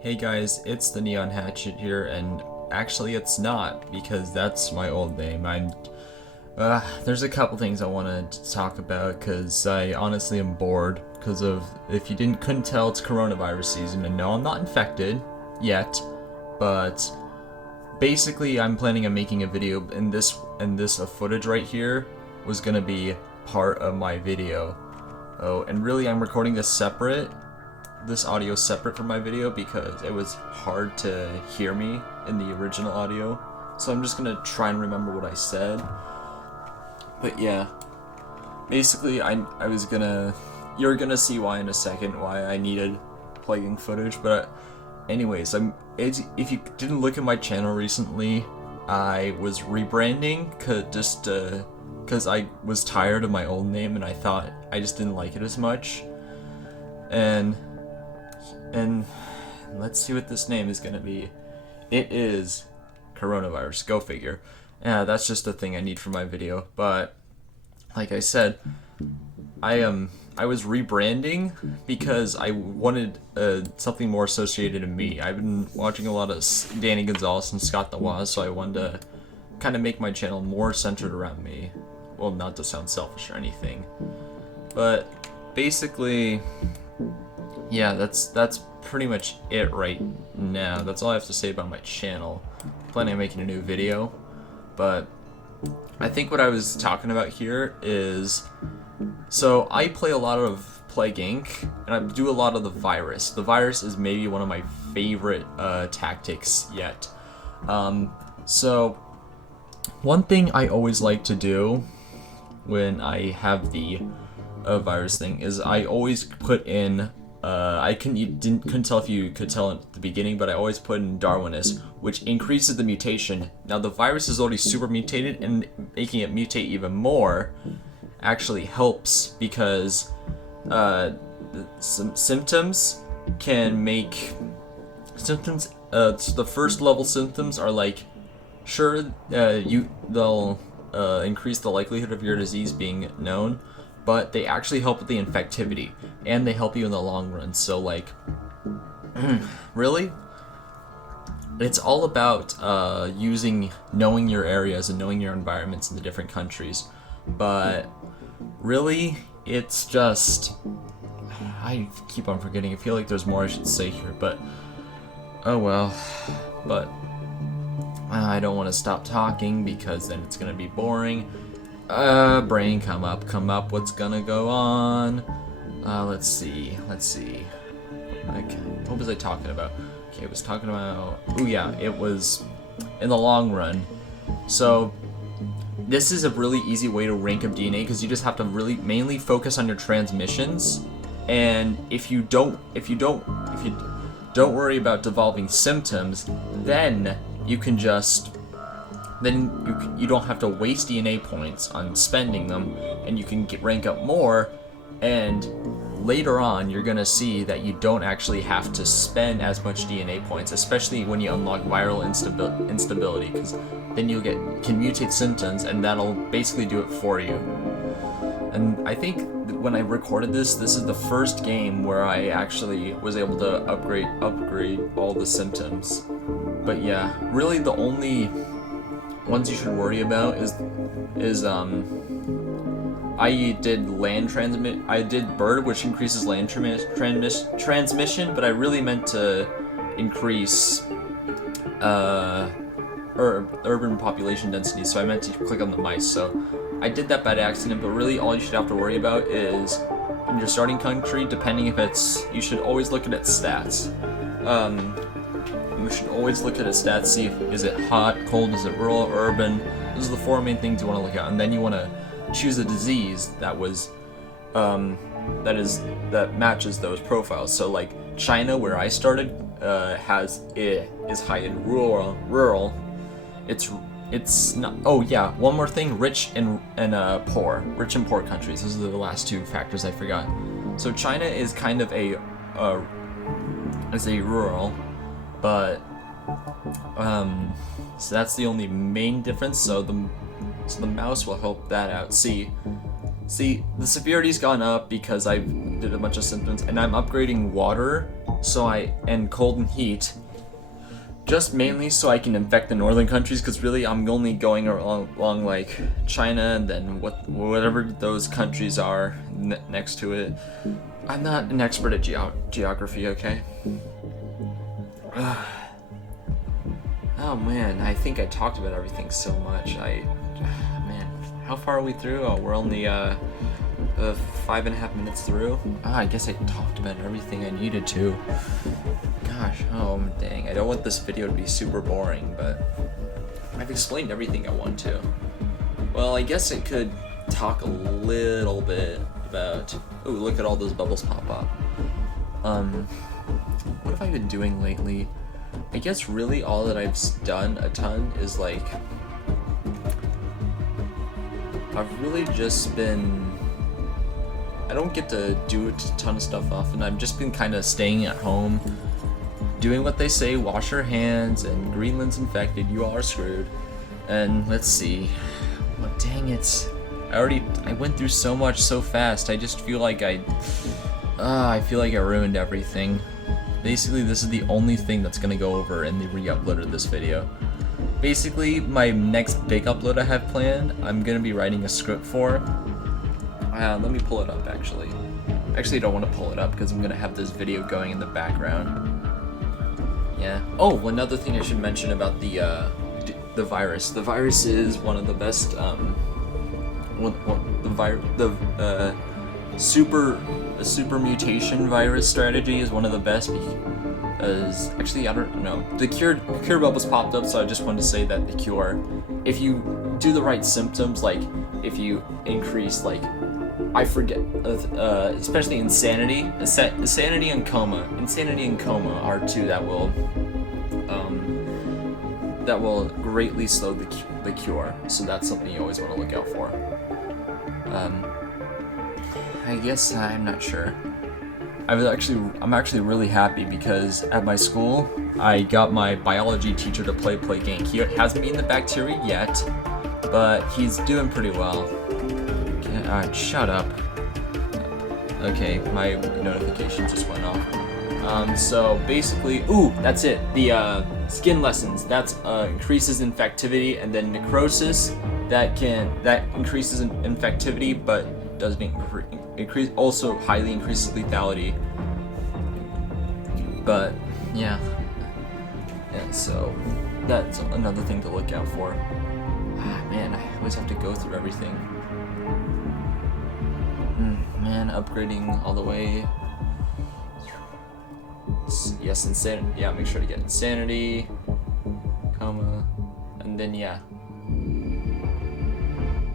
Hey guys, it's the Neon Hatchet here, and actually it's not, because that's my old name. There's a couple things I wanted to talk about, because I honestly am bored, because of, if you couldn't tell, it's coronavirus season, and no, I'm not infected, yet, but basically I'm planning on making a video, and this footage right here was gonna be part of my video. Oh, and really I'm recording this audio separate from my video because it was hard to hear me in the original audio. So I'm just gonna try and remember what I said. But yeah, basically you're gonna see why in a second, why I needed playing footage. But anyways, if you didn't look at my channel recently, I was rebranding because I was tired of my old name and I thought I just didn't like it as much. And let's see what this name is gonna be. It is coronavirus. Go figure. Yeah, that's just the thing I need for my video. But like I said, I was rebranding because I wanted something more associated to me. I've been watching a lot of Danny Gonzalez and Scott the Waz, so I wanted to kind of make my channel more centered around me. Well, not to sound selfish or anything, but basically, yeah, that's pretty much it right now. That's all I have to say about my channel. Planning on making a new video, but I think what I was talking about here is, so I play a lot of Plague Inc. and I do a lot of the virus. The virus is maybe one of my favorite tactics yet. So one thing I always like to do when I have the virus thing is I always put in couldn't tell if you could tell at the beginning, but I always put in Darwinist, which increases the mutation. Now the virus is already super mutated, and making it mutate even more actually helps because some symptoms can make symptoms. So the first level symptoms are like, sure, they'll increase the likelihood of your disease being known, but they actually help with the infectivity, and they help you in the long run. So like, really, it's all about knowing your areas and knowing your environments in the different countries. But really, it's just, I keep on forgetting. I feel like there's more I should say here, but oh well. But I don't want to stop talking because then it's gonna be boring. Brain, come up, what's gonna go on? Let's see. Okay, what was I talking about? Okay, I was talking about, oh yeah, it was in the long run. So, this is a really easy way to rank up DNA because you just have to really mainly focus on your transmissions. And if you don't worry about devolving symptoms, then you can just, you don't have to waste DNA points on spending them, and you can rank up more, and later on you're gonna see that you don't actually have to spend as much DNA points, especially when you unlock viral instability, because then can mutate symptoms, and that'll basically do it for you. And I think when I recorded this is the first game where I actually was able to upgrade all the symptoms. But yeah, really the only ones you should worry about is I did bird, which increases land transmission, but I really meant to increase urban population density, so I meant to click on the mice. So I did that by accident, but really all you should have to worry about is in your starting country, depending if you should always look at its stats. You should always look at its stats, see is it hot, cold, is it rural, urban. Those are the four main things you want to look at, and then you want to choose a disease that matches those profiles. So like China, where I started, is high in rural. It's not. Oh yeah, one more thing: rich and poor. Rich and poor countries. Those are the last two factors I forgot. So China is kind of a rural. But so that's the only main difference. So the mouse will help that out. See, the severity's gone up because I did a bunch of symptoms, and I'm upgrading water and cold and heat, just mainly so I can infect the northern countries, because really I'm only going along like China and then whatever those countries are next to it. I'm not an expert at geography, okay? Oh man, I think I talked about everything so much. Man, how far are we through? Oh, we're only 5.5 minutes through. I guess I talked about everything I needed to. Gosh, oh dang, I don't want this video to be super boring, but I've explained everything I want to. Well, I guess I could talk a little bit about, ooh, look at all those bubbles pop up. What have I been doing lately? I guess really all that I've done a ton is like, I've really just been, I don't get to do a ton of stuff often. I've just been kind of staying at home, doing what they say, wash your hands, and Greenland's infected, you all are screwed. And let's see, well, dang it, I went through so much so fast. I just feel like I ruined everything. Basically, this is the only thing that's gonna go over in the re-upload of this video. Basically, my next big upload I have planned, I'm gonna be writing a script for. Let me pull it up actually. Actually, I don't want to pull it up because I'm gonna have this video going in the background. Yeah. Oh, another thing I should mention about the virus. The virus is one of the best. The super mutation virus strategy is one of the best because actually I don't know. The cure bubbles popped up, so I just wanted to say that the cure, if you do the right symptoms, like if you increase like, I forget, especially insanity and coma. Insanity and coma are two that will greatly slow the cure. So that's something you always want to look out for. I guess I'm not sure. I'm actually really happy because at my school I got my biology teacher to play Gank. He hasn't beaten the bacteria yet, but he's doing pretty well. Alright, shut up. Okay, my notification just went off. So basically, ooh, that's it. The skin lessons. That's increases infectivity, and then necrosis. That increases infectivity, but doesn't increase. Also, highly increases lethality. But yeah, and so that's another thing to look out for. Man, I always have to go through everything. Man, upgrading all the way. Yes, insanity. Yeah, make sure to get insanity, coma, and then yeah.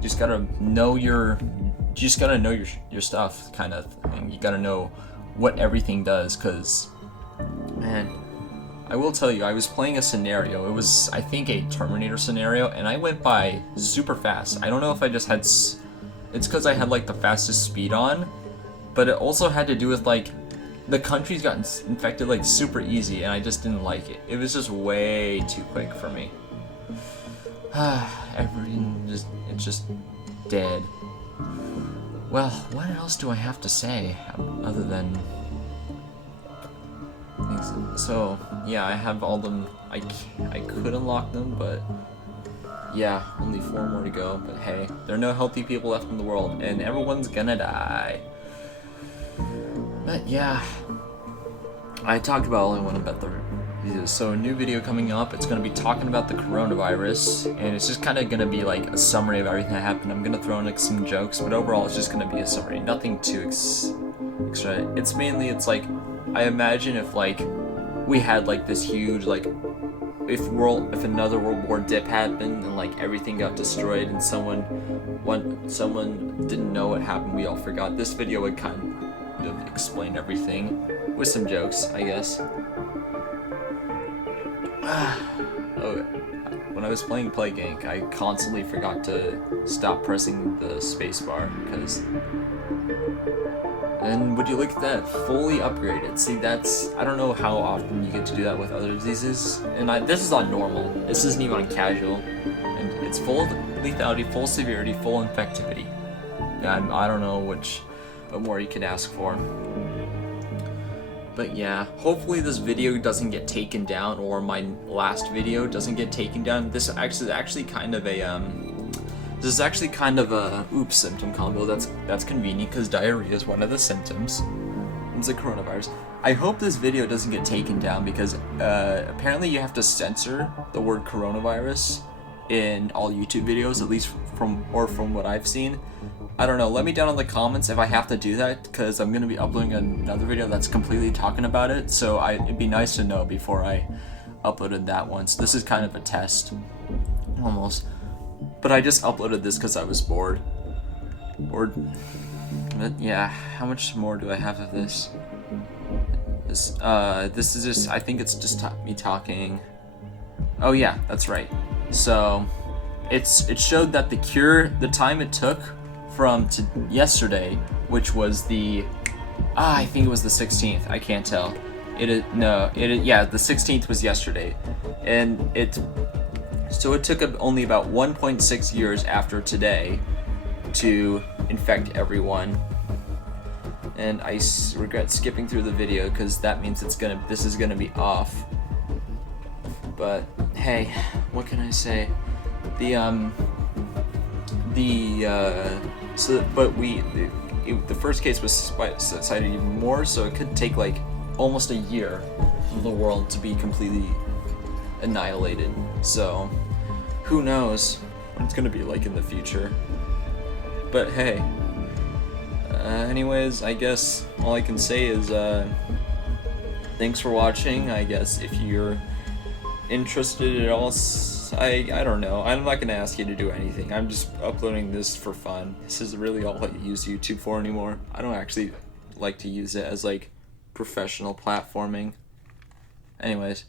Just gotta know your stuff, kind of thing. You gotta know what everything does, cause man, I will tell you, I was playing a scenario. It was, I think, a Terminator scenario, and I went by super fast. I don't know if I just had, it's because I had like the fastest speed on, but it also had to do with like the countries got infected like super easy, and I just didn't like it. It was just way too quick for me. Everything it's just dead. Well, what else do I have to say other than so yeah, I have all them. I could unlock them, but yeah, only 4 more to go. But hey, there are no healthy people left in the world, and everyone's gonna die. But yeah, I talked about all I want about the videos. So a new video coming up, it's going to be talking about the coronavirus, and it's just kind of going to be like a summary of everything that happened. I'm going to throw in like some jokes, but overall it's just going to be a summary, nothing too extra. It's mainly, it's like, I imagine if like we had like this huge like, if another World War dip happened and like everything got destroyed and someone didn't know what happened, we all forgot. This video would kind of explain everything with some jokes, I guess. Oh, when I was playing Gank, I constantly forgot to stop pressing the spacebar because. And would you look at that, fully upgraded? See, that's, I don't know how often you get to do that with other diseases, and this is on normal. This isn't even on casual, and it's full lethality, full severity, full infectivity. I don't know what more you could ask for. But yeah, hopefully this video doesn't get taken down, or my last video doesn't get taken down. This is actually kind of a oops symptom combo. That's convenient because diarrhea is one of the symptoms. It's a coronavirus. I hope this video doesn't get taken down because apparently you have to censor the word coronavirus in all YouTube videos, at least from what I've seen. I don't know, let me down in the comments if I have to do that, because I'm going to be uploading another video that's completely talking about it, so it'd be nice to know before I uploaded that one. So this is kind of a test, almost. But I just uploaded this because I was bored. But yeah, how much more do I have of this? This is just, I think it's just me talking. Oh yeah, that's right. So, it showed that the time it took from to yesterday, which was I think it was the 16th. I can't tell. Yeah, the 16th was yesterday, and it took only about 1.6 years after today to infect everyone. And I regret skipping through the video because that means this is gonna be off. But hey, what can I say? The first case was cited even more, so it could take like almost a year for the world to be completely annihilated. So who knows what it's gonna be like in the future? But hey, anyways, I guess all I can say is thanks for watching. I guess if you're interested at all, I don't know. I'm not gonna ask you to do anything. I'm just uploading this for fun. This is really all I use YouTube for anymore. I don't actually like to use it as like professional platforming. Anyways,